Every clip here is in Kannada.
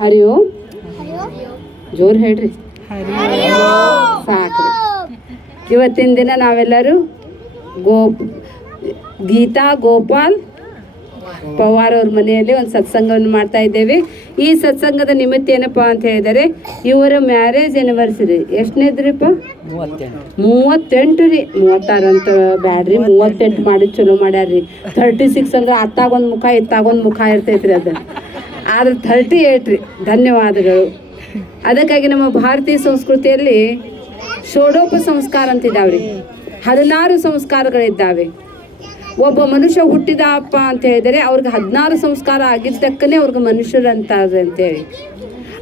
ಹರಿ ಓಂ. ಜೋರು ಹೇಳ್ರಿ. ಸಾಕ್ರಿ. ಇವತ್ತಿನ ದಿನ ನಾವೆಲ್ಲರೂ ಗೀತಾ ಗೋಪಾಲ್ ಪವಾರ್ ಅವ್ರ ಮನೆಯಲ್ಲಿ ಒಂದು ಸತ್ಸಂಗವನ್ನು ಮಾಡ್ತಾ ಇದ್ದೇವೆ. ಈ ಸತ್ಸಂಗದ ನಿಮಿತ್ತ ಏನಪ್ಪ ಅಂತ ಹೇಳಿದರೆ ಇವರ ಮ್ಯಾರೇಜ್ ಆ್ಯನಿವರ್ಸರಿ ಎಷ್ಟನೇದ್ರಿಪ್ಪ? 38 ರೀ. 36 ಅಂತ ಬ್ಯಾಡ್ರಿ, 38 ಮಾಡಿ ಚಲೋ ಮಾಡ್ಯಾರ್ರಿ. 36 ಅಂದ್ರೆ ಅತ್ತಾಗೊಂದು ಮುಖ ಇತ್ತಾಗೊಂದು ಮುಖ ಇರ್ತೈತ್ರಿ ಅದು. ಆದ್ರೆ 38 ರೀ. ಧನ್ಯವಾದಗಳು. ಅದಕ್ಕಾಗಿ ನಮ್ಮ ಭಾರತೀಯ ಸಂಸ್ಕೃತಿಯಲ್ಲಿ ಷೋಡೋಪ ಸಂಸ್ಕಾರ ಅಂತಿದ್ದಾವ್ರಿ. 16 ಸಂಸ್ಕಾರಗಳಿದ್ದಾವೆ. ಒಬ್ಬ ಮನುಷ್ಯ ಹುಟ್ಟಿದಪ್ಪ ಅಂತ ಹೇಳಿದರೆ ಅವ್ರಿಗೆ 16 ಸಂಸ್ಕಾರ ಆಗಿದ್ದಕ್ಕನೇ ಅವ್ರಿಗೆ ಮನುಷ್ಯರು ಅಂತಾರೆ ಅಂತೇಳಿ.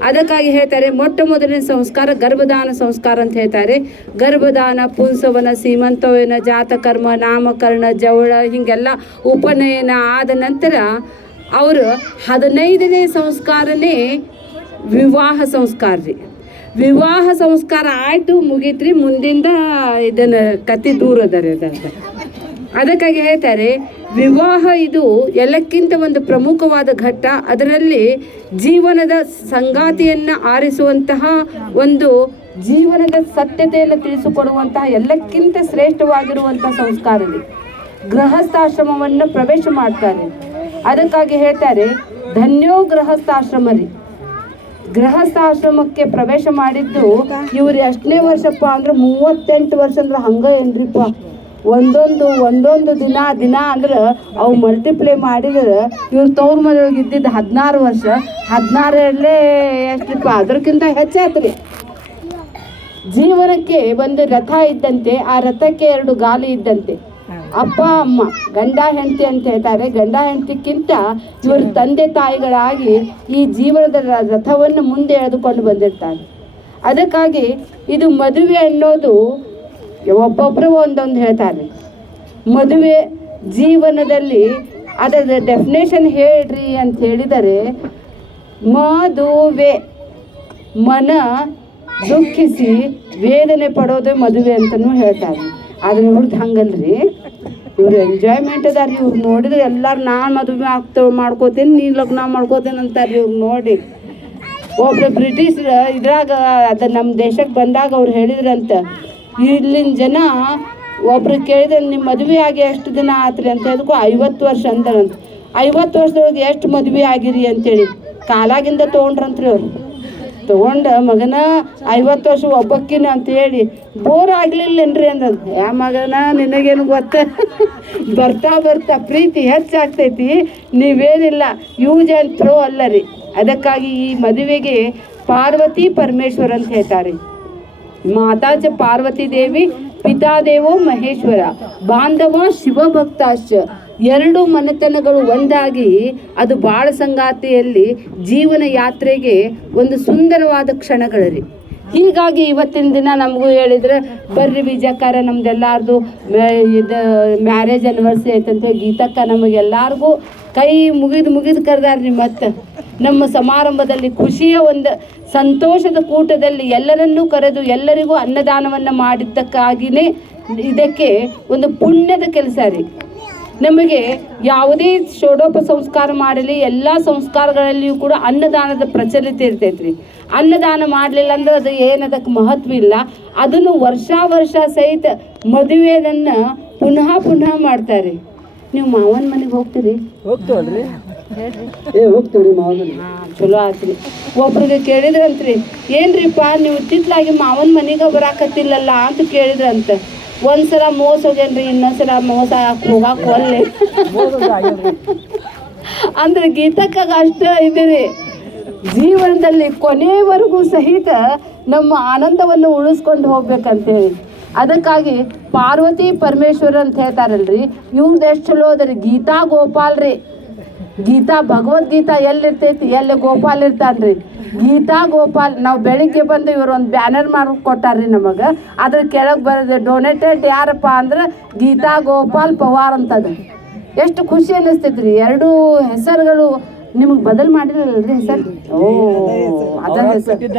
ಅದಕ್ಕಾಗಿ ಹೇಳ್ತಾರೆ ಮೊಟ್ಟ ಮೊದಲನೇ ಸಂಸ್ಕಾರ ಗರ್ಭದಾನ ಸಂಸ್ಕಾರ ಅಂತ ಹೇಳ್ತಾರೆ. ಗರ್ಭದಾನ, ಪುಂಸವನ, ಸೀಮಂತವನ, ಜಾತಕರ್ಮ, ನಾಮಕರಣ, ಜವಳ ಹೀಗೆಲ್ಲ ಉಪನಯನ ಆದ ನಂತರ ಅವರು 15ನೇ ಸಂಸ್ಕಾರನೇ ವಿವಾಹ ಸಂಸ್ಕಾರ ರೀ. ವಿವಾಹ ಸಂಸ್ಕಾರ ಆಯಿತು, ಮುಗೀತ್ರಿ. ಮುಂದಿಂದ ಇದನ್ನು ಕತೆ ದೂರ ಅದ ರೀ ಅದ. ಅದಕ್ಕಾಗಿ ಹೇಳ್ತಾರೆ ವಿವಾಹ ಇದು ಎಲ್ಲಕ್ಕಿಂತ ಒಂದು ಪ್ರಮುಖವಾದ ಘಟ್ಟ. ಅದರಲ್ಲಿ ಜೀವನದ ಸಂಗಾತಿಯನ್ನು ಆರಿಸುವಂತಹ ಒಂದು ಜೀವನದ ಸತ್ಯತೆಯನ್ನು ತಿಳಿಸಿಕೊಡುವಂತಹ ಎಲ್ಲಕ್ಕಿಂತ ಶ್ರೇಷ್ಠವಾಗಿರುವಂತಹ ಸಂಸ್ಕಾರ ಇದೆ. ಗೃಹಸ್ಥಾಶ್ರಮವನ್ನು ಪ್ರವೇಶ ಮಾಡ್ತಾರೆ. ಅದಕ್ಕಾಗಿ ಹೇಳ್ತಾರೆ ಧನ್ಯೋ ಗೃಹಸ್ಥಾಶ್ರಮ ರೀ. ಗೃಹಸ್ಥಾಶ್ರಮಕ್ಕೆ ಪ್ರವೇಶ ಮಾಡಿದ್ದು ಇವ್ರು ಎಷ್ಟನೇ ವರ್ಷಪ್ಪ ಅಂದ್ರೆ 38 ವರ್ಷ ಅಂದ್ರೆ ಹಂಗ ಏನ್ರಿಪ್ಪ. ಒಂದೊಂದು ದಿನ ಅಂದ್ರೆ ಅವು ಮಲ್ಟಿಪ್ಲೈ ಮಾಡಿದ್ರೆ ಇವ್ರು ತವ್ರ ಮನೆಯೊಳಗೆ ಇದ್ದಿದ್ದು 16 ವರ್ಷ. 16ರಲ್ಲೇ ಎಷ್ಟಿಪ್ಪ ಅದಕ್ಕಿಂತ ಹೆಚ್ಚಾಯ್ತು. ಜೀವನಕ್ಕೆ ಒಂದು ರಥ ಇದ್ದಂತೆ, ಆ ರಥಕ್ಕೆ 2 ಗಾಲಿ ಇದ್ದಂತೆ. ಅಪ್ಪ ಅಮ್ಮ ಗಂಡ ಹೆಂಡತಿ ಅಂತ ಹೇಳ್ತಾರೆ. ಗಂಡ ಹೆಂಡತಿಕ್ಕಿಂತ ಇವ್ರ ತಂದೆ ತಾಯಿಗಳಾಗಿ ಈ ಜೀವನದ ರಥವನ್ನು ಮುಂದೆ ಎಳೆದುಕೊಂಡು ಬಂದಿರ್ತಾರೆ. ಅದಕ್ಕಾಗಿ ಇದು ಮದುವೆ ಅನ್ನೋದು ಒಬ್ಬೊಬ್ಬರು ಒಂದೊಂದು ಹೇಳ್ತಾರೆ. ಮದುವೆ ಜೀವನದಲ್ಲಿ ಅದರ ಡೆಫಿನೇಷನ್ ಹೇಳ್ರಿ ಅಂತ ಹೇಳಿದರೆ ಮದುವೆ ಮನ ದುಃಖಿಸಿ ವೇದನೆ ಪಡೋದೇ ಮದುವೆ ಅಂತಲೂ ಹೇಳ್ತಾರೆ. ಆದರೆ ಇವ್ರದ್ದು ಹಂಗಲ್ರಿ. ಇವ್ರು ಎಂಜಾಯ್ಮೆಂಟ್ ಅದಾರಿ. ಇವ್ರು ನೋಡಿದ್ರೆ ಎಲ್ಲರೂ ನಾನು ಮದುವೆ ಮಾಡ್ಕೋತೀನಿ, ನೀನು ಲಗ್ನ ಮಾಡ್ಕೋತೀನಿ ಅಂತಾರೆ. ಇವ್ರು ನೋಡಿ ಒಬ್ಬರು ಬ್ರಿಟಿಷ್ ಇದ್ರಾಗ ಅದು ನಮ್ಮ ದೇಶಕ್ಕೆ ಬಂದಾಗ ಅವ್ರು ಹೇಳಿದ್ರಂತ, ಇಲ್ಲಿನ ಜನ ಒಬ್ರು ಕೇಳಿದ್ರೆ ನಿಮ್ಮ ಮದುವೆ ಆಗಿ ಎಷ್ಟು ದಿನ ಆತ್ರಿ ಅಂತ ಹೇಳಿದ್ಕೋ 50 ವರ್ಷ ಅಂತಾರಂತ. 50 ವರ್ಷದೊಳಗೆ ಎಷ್ಟು ಮದುವೆ ಆಗಿರಿ ಅಂತೇಳಿ ಕಾಲಾಗಿಂದ ತೊಗೊಂಡ್ರಂತ್ರಿ. ಅವ್ರು ತೊಗೊಂಡ ಮಗನ 50 ವರ್ಷ ಒಬ್ಬಕ್ಕಿನ ಅಂತೇಳಿ ಬೋರ್ ಆಗಲಿಲ್ಲೇನ್ರಿ ಅಂದಂತ. ಯಾ ಮಗನ ನಿನಗೇನು ಗೊತ್ತ, ಬರ್ತಾ ಪ್ರೀತಿ ಹೆಚ್ಚಾಗ್ತೈತಿ. ನೀವೇನಿಲ್ಲ ಯೂಸ್ ಆ್ಯಂಡ್ ಥ್ರೋ ಅಲ್ಲ ರೀ. ಅದಕ್ಕಾಗಿ ಈ ಮದುವೆಗೆ ಪಾರ್ವತಿ ಪರಮೇಶ್ವರ ಅಂತ ಹೇಳ್ತಾರೆ. ಮಾತಾಚ ಪಾರ್ವತಿ ದೇವಿ, ಪಿತಾದೇವೋ ಮಹೇಶ್ವರ, ಬಾಂಧವ ಶಿವಭಕ್ತಾಶ್ಚ. 2 ಮನೆತನಗಳು ಒಂದಾಗಿ ಅದು ಬಾಳ ಸಂಗಾತಿಯಲ್ಲಿ ಜೀವನ ಯಾತ್ರೆಗೆ ಒಂದು ಸುಂದರವಾದ ಕ್ಷಣಗಳು. ಹೀಗಾಗಿ ಇವತ್ತಿನ ದಿನ ನಮಗೂ ಹೇಳಿದ್ರೆ ಬರ್ರಿ ವಿಜಯಕಾರ ನಮ್ದೆಲ್ಲಾರ್ದು ಇದು ಮ್ಯಾರೇಜ್ ಆ್ಯನಿವರ್ಸರಿ ಐತಂತ ಗೀತಕ್ಕ ನಮಗೆಲ್ಲರಿಗೂ ಕೈ ಮುಗಿದು ಕರೆದಾರ್ರಿ. ಮತ್ತು ನಮ್ಮ ಸಮಾರಂಭದಲ್ಲಿ ಖುಷಿಯ ಒಂದು ಸಂತೋಷದ ಕೂಟದಲ್ಲಿ ಎಲ್ಲರನ್ನೂ ಕರೆದು ಎಲ್ಲರಿಗೂ ಅನ್ನದಾನವನ್ನು ಮಾಡಿದ್ದಕ್ಕಾಗಿಯೇ ಇದಕ್ಕೆ ಒಂದು ಪುಣ್ಯದ ಕೆಲಸ ರೀ. ನಮಗೆ ಯಾವುದೇ ಷೋಡೋಪ ಸಂಸ್ಕಾರ ಮಾಡಲಿ ಎಲ್ಲ ಸಂಸ್ಕಾರಗಳಲ್ಲಿಯೂ ಕೂಡ ಅನ್ನದಾನದ ಪ್ರಚಲಿತ ಇರ್ತೈತ್ರಿ. ಅನ್ನದಾನ ಮಾಡಲಿಲ್ಲ ಅಂದ್ರೆ ಅದು ಏನದಕ್ಕೆ ಮಹತ್ವ ಇಲ್ಲ. ಅದನ್ನು ವರ್ಷ ಸಹಿತ ಮದುವೆಯನ್ನು ಪುನಃ ಮಾಡ್ತಾರೆ. ನೀವು ಮಾವನ ಮನೆಗೆ ಹೋಗ್ತೀರಿ? ಹೋಗ್ತೀವಲ್ರಿ. ಹೋಗ್ತೀವ್ರಿ ಮಾವನ ಮನೆಗೆ. ಚಲೋ ಆತ್ರಿ. ಒಬ್ರಿಗೆ ಕೇಳಿದ್ರಂತ್ರಿ, ಏನ್ರಿಪ್ಪ ನೀವು ತಿತ್ಲಾಗಿ ಮಾವನ ಮನೆಗೆ ಬರಾಕತ್ತಿಲ್ಲಲ್ಲ ಅಂತ ಕೇಳಿದ್ರಂತ. ಒಂದ್ಸಲ ಮೋಸ ಹೋಗ್ಯಾನ್ರಿ, ಇನ್ನೊಂದ್ಸಲ ಮೋಸ ಹೋಗಕ್ಕೆ ಒಲ್ಲೆ ಅಂದ್ರೆ ಗೀತಕ್ಕಾಗ ಅಷ್ಟ ಇದೀರಿ. ಜೀವನದಲ್ಲಿ ಕೊನೆಯವರೆಗೂ ಸಹಿತ ನಮ್ಮ ಆನಂದವನ್ನು ಉಳಿಸ್ಕೊಂಡು ಹೋಗ್ಬೇಕಂತೇಳಿ. ಅದಕ್ಕಾಗಿ ಪಾರ್ವತಿ ಪರಮೇಶ್ವರ ಅಂತ ಹೇಳ್ತಾರಲ್ರಿ. ಇವ್ರದ್ದು ಎಷ್ಟು ಚಲೋ ಅದ್ರಿ. ಗೀತಾ ಗೋಪಾಲ್ ರೀ. ಗೀತಾ ಭಗವದ್ಗೀತಾ ಎಲ್ಲಿರ್ತೈತಿ, ಎಲ್ಲಿ ಗೋಪಾಲ್ ಇರ್ತಾನ್ರಿ. ಗೀತಾ ಗೋಪಾಲ್. ನಾವು ಬೆಳಿಗ್ಗೆ ಬಂದು ಇವರು ಒಂದು ಬ್ಯಾನರ್ ಮಾಡಿ ಕೊಟ್ಟಾರ್ರಿ ನಮಗೆ. ಅದ್ರ ಕೆಳಗೆ ಬರೋದು ಡೊನೇಟೆಡ್ ಯಾರಪ್ಪ ಅಂದ್ರೆ ಗೀತಾ ಗೋಪಾಲ್ ಪವಾರ್ ಅಂತದ. ಎಷ್ಟು ಖುಷಿ ಅನ್ನಿಸ್ತೈತ್ರಿ. 2 ಹೆಸರುಗಳು ನಿಮಗೆ ಬದಲು ಮಾಡಿರಲ್ರಿ ಹೆಸರು. ಅದ ಹೆಸರು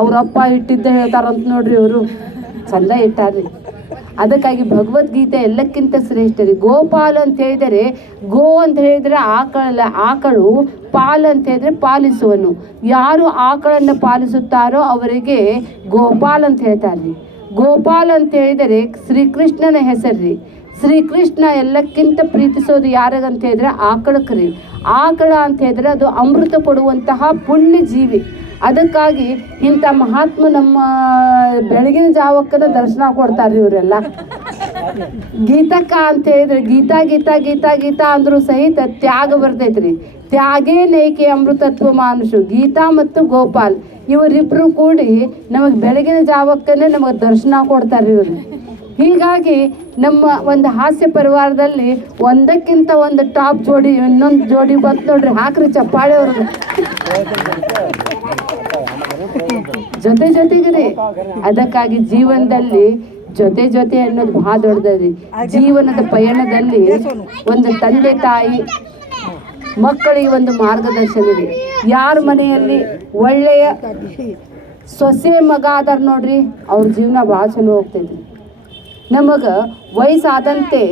ಅವ್ರಪ್ಪ ಇಟ್ಟಿದ್ದ ಹೇಳ್ತಾರಂತ ನೋಡ್ರಿ. ಇವರು ಚಂದ ಇಟ್ಟಾರ್ರಿ. ಅದಕ್ಕಾಗಿ ಭಗವದ್ಗೀತೆ ಎಲ್ಲಕ್ಕಿಂತ ಶ್ರೇಷ್ಠ ರೀ. ಗೋಪಾಲ್ ಅಂತ ಹೇಳಿದರೆ, ಗೋ ಅಂತ ಹೇಳಿದರೆ ಆಕಳು, ಪಾಲ್ ಅಂತ ಹೇಳಿದ್ರೆ ಪಾಲಿಸುವನು. ಯಾರು ಆಕಳನ್ನು ಪಾಲಿಸುತ್ತಾರೋ ಅವರಿಗೆ ಗೋಪಾಲ್ ಅಂತ ಹೇಳ್ತಾರೆ. ಗೋಪಾಲ್ ಅಂತ ಹೇಳಿದರೆ ಶ್ರೀಕೃಷ್ಣನ ಹೆಸರು. ಶ್ರೀಕೃಷ್ಣ ಎಲ್ಲಕ್ಕಿಂತ ಪ್ರೀತಿಸೋದು ಯಾರಿಗಂತ ಹೇಳಿದ್ರೆ ಆಕಳಕ್ಕೆ ರೀ. ಆಕಳ ಅಂತ ಹೇಳಿದ್ರೆ ಅದು ಅಮೃತ ಕೊಡುವಂತಹ ಪುಣ್ಯ ಜೀವಿ. ಅದಕ್ಕಾಗಿ ಇಂಥ ಮಹಾತ್ಮ ನಮ್ಮ ಬೆಳಗಿನ ಜಾವಕ್ಕನ ದರ್ಶನ ಕೊಡ್ತಾರೆ ಇವರೆಲ್ಲ. ಗೀತಕ್ಕ ಅಂತ ಹೇಳಿದ್ರೆ ಗೀತಾ ಗೀತಾ ಗೀತಾ ಗೀತಾ ಅಂದರೂ ಸಹಿತ ತ್ಯಾಗ ಬರ್ತೈತ್ರಿ. ತ್ಯಾಗೇ ನೈಕೆ ಅಮೃತತ್ವ ಮಾನುಷು. ಗೀತಾ ಮತ್ತು ಗೋಪಾಲ್ ಇವರಿಬ್ಬರು ಕೂಡಿ ನಮಗೆ ಬೆಳಗಿನ ಜಾವಕ್ಕನೇ ನಮಗೆ ದರ್ಶನ ಕೊಡ್ತಾರೆ ಇವರು. ಹೀಗಾಗಿ ನಮ್ಮ ಒಂದು ಹಾಸ್ಯ ಪರಿವಾರದಲ್ಲಿ ಒಂದಕ್ಕಿಂತ ಒಂದು ಟಾಪ್ ಜೋಡಿ ಇನ್ನೊಂದು ಜೋಡಿ ಬಂತು ನೋಡ್ರಿ, ಹಾಕ್ರಿ ಚಪ್ಪಾಳೆ ಅವ್ರಿಗೆ ಜೊತೆ ಜೊತೆಗ್ರಿ. ಅದಕ್ಕಾಗಿ ಜೀವನದಲ್ಲಿ ಜೊತೆ ಜೊತೆ ಅನ್ನೋದು ಭಾಳ ದೊಡ್ಡದ್ರಿ. ಜೀವನದ ಪಯಣದಲ್ಲಿ ಒಂದು ತಂದೆ ತಾಯಿ ಮಕ್ಕಳಿಗೆ ಒಂದು ಮಾರ್ಗದರ್ಶನ ಇದೆ. ಯಾರ ಮನೆಯಲ್ಲಿ ಒಳ್ಳೆಯ ಸೊಸೆ ಮಗ ಅದಾರ ನೋಡ್ರಿ, ಅವ್ರ ಜೀವನ ಭಾಳ ಚಲೋ ಹೋಗ್ತೈತಿ. ನಮಗೆ ವಯಸ್ಸಾದಂತೆ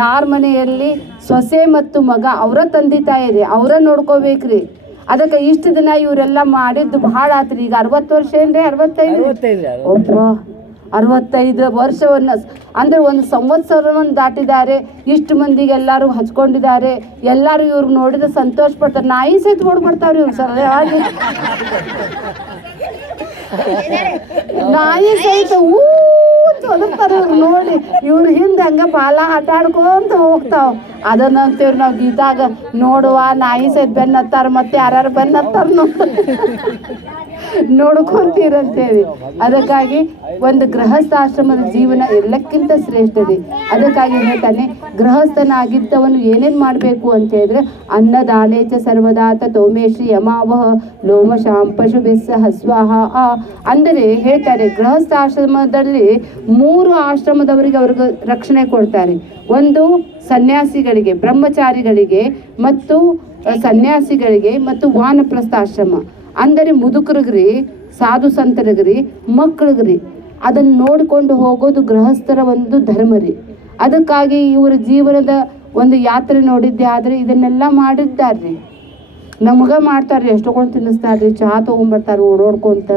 ಯಾರ ಮನೆಯಲ್ಲಿ ಸೊಸೆ ಮತ್ತು ಮಗ ಅವರ ತಂದೆ ತಾಯಿ ರೀ, ಅವರ ನೋಡ್ಕೋಬೇಕ್ರಿ. ಅದಕ್ಕೆ ಇಷ್ಟು ದಿನ ಇವರೆಲ್ಲ ಮಾಡಿದ್ದು ಭಾಳ ಆತ್ರಿ. ಈಗ 60 ವರ್ಷ ಏನ್ರಿ? 65 ಒಬ್ಬ 65 ವರ್ಷವನ್ನು ಅಂದರೆ ಒಂದು ಸಂವತ್ಸರವನ್ನು ದಾಟಿದ್ದಾರೆ. ಇಷ್ಟು ಮಂದಿಗೆ ಎಲ್ಲರೂ ಹಚ್ಕೊಂಡಿದ್ದಾರೆ. ಎಲ್ಲರೂ ಇವ್ರಿಗೆ ನೋಡಿದ್ರೆ ಸಂತೋಷ ಪಡ್ತಾರೆ. ನಾಯಿ ಸಹಿತ ಓಡ್ಬಿಡ್ತಾವ್ರಿ ಇವ್ರು ಸರಿಯಾಗಿ. ನಾಯಿ ಸಹಿತ ಒದಗ್ತಾರೆ ಇವ್ರು ನೋಡಿ. ಇವ್ರ ಹಿಂದೆ ಹಂಗೆ ಬಾಲ ಆಟ ಆಡ್ಕೊಂತ ಹೋಗ್ತಾವ. ಅದನ್ನಂತೀವ್ರಿ ನಾವು ಗೀತಾಗ ನೋಡುವ ನಾಯಿ ಸಹಿತ ಬೆನ್ನತ್ತಾರ, ಮತ್ತೆ ಯಾರ್ಯಾರು ಬೆನ್ನತ್ತಾರ ನೋಡ್ಕೊಂತೀರಂತೇಳಿ. ಅದಕ್ಕಾಗಿ ಒಂದು ಗೃಹಸ್ಥಾಶ್ರಮದ ಜೀವನ ಎಲ್ಲಕ್ಕಿಂತ ಶ್ರೇಷ್ಠ ರೀ. ಅದಕ್ಕಾಗಿ ಹೇಳ್ತಾನೆ, ಗೃಹಸ್ಥನಾಗಿದ್ದವನು ಏನೇನು ಮಾಡಬೇಕು ಅಂತ ಹೇಳಿದ್ರೆ ಅನ್ನದಾನೇಚ ಸರ್ವದಾತ ತೋಮೇಶ್ರೀ ಯಮಾವಹ ಲೋಮಶಾಂ ಪಶು ಬೆಸ್ಸ ಹಸ್ವಾಹ. ಅಂದರೆ ಹೇಳ್ತಾರೆ ಗೃಹಸ್ಥಾಶ್ರಮದಲ್ಲಿ 3 ಆಶ್ರಮದವರಿಗೆ ಅವ್ರಿಗೆ ರಕ್ಷಣೆ ಕೊಡ್ತಾರೆ. ಒಂದು ಸನ್ಯಾಸಿಗಳಿಗೆ, ಬ್ರಹ್ಮಚಾರಿಗಳಿಗೆ ಮತ್ತು ಸನ್ಯಾಸಿಗಳಿಗೆ ಮತ್ತು ವಾನಪ್ರಸ್ಥ ಆಶ್ರಮ. ಅಂದರೆ ಮುದುಕರಿಗ್ರಿ, ಸಾಧು ಸಂತರಿಗ್ರಿ, ಮಕ್ಕಳಿಗ್ರಿ. ಅದನ್ನು ನೋಡಿಕೊಂಡು ಹೋಗೋದು ಗೃಹಸ್ಥರ ಒಂದು ಧರ್ಮ ರೀ. ಅದಕ್ಕಾಗಿ ಇವರ ಜೀವನದ ಒಂದು ಯಾತ್ರೆ ನೋಡಿದ್ದೆ. ಆದರೆ ಇದನ್ನೆಲ್ಲ ಮಾಡಿದ್ದಾರ್ರಿ, ನಮಗೆ ಮಾಡ್ತಾರೆ. ಎಷ್ಟೊಂದು ತಿನ್ನಿಸ್ತಾರ್ರಿ, ಚಹಾ ತೊಗೊಂಬರ್ತಾರೆ ಓಡೋಡ್ಕೊಂತ.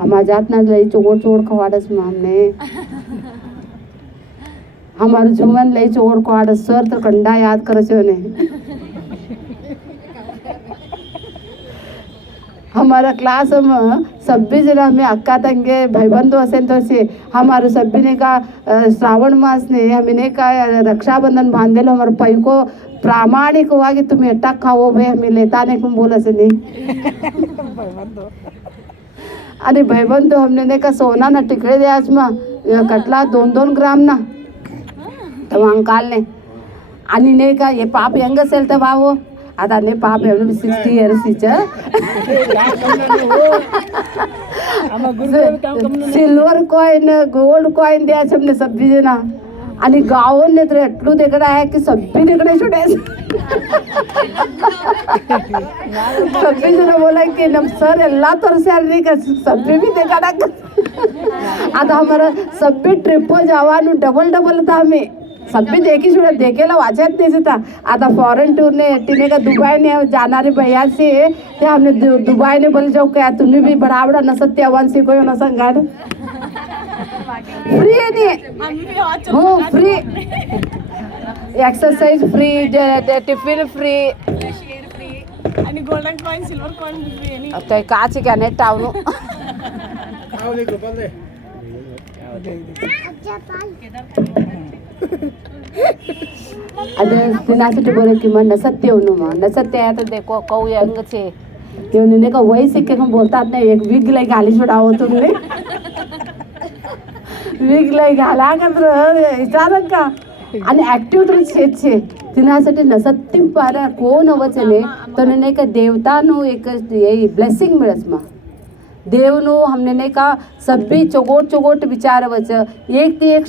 हमारे लई चोड़ चोड़ खवाड़स में हमने हमारे जुमन लई चोड़ खवाड़स सर तो कंडा याद करे छे ने. हमारा क्लास में सभी जना में अक्का तंगे भाईबंधु असें तो से हमारे सभी ने का श्रावण मास ने हमने का रक्षाबंधन बांधे लो हमारे पै को प्रामाणिकವಾಗಿ तुम्हें एटा खाओ भाई हमें लेता नहीं तुम बोला से नहीं. अरे भाईबंधु हमने का सोना ना टिकड़े दे आज में कटला 2-2 ग्राम ना तो अंकाल ने आणि ने का ये पाप यंग सेलता बावो आता ने पाप है 60 years इचा सिल्वर कॉइन गोल्ड कॉइन दिया हमने सभी जना आणि गावों ने तो एटलू देखड़ा है कि सभी देखड़े छोटे सभी जना बोला कि नम सर ಎಲ್ಲ ತೋರಿಸ್ಯಾರ್ರಿ ಸಬ್ಬಿ भी देखा आता हमारा सभी ट्रिप जावानु डबल था हमें सभी देखी सुना देखेला वाचत नहीं था. आता फॉरेन टूर ने टीने का दुबई ने जाना रे भैया से ते हमने दुबई ने बोल जाओ क्या तुम्ही भी बड़ा बड़ा नसत्य वन से कोई न संगाड फ्री है नहीं हो free exercise free tiffin free आणि golden coin silver coin free आहे आता काच क्या नेट आवनो अरे दिनासाठी बोले कि मैं नसत्य हूँ माँ नसत्य है तो देखो कहू अंग से उन्होंने का वही सीखे हम बोलता नहीं एक विग लाई गाली छुड़ाओ तुमने विग लाई घाला कर विचारक का आणि ॲक्टिव्ह तर छे तिनासाठी नसत्य पारा कोण अवचने तो ने का देवतानु एक ब्लेसिंग मिळस मा देवनु हमने का सभी चोगोट विचार वच एक ते एक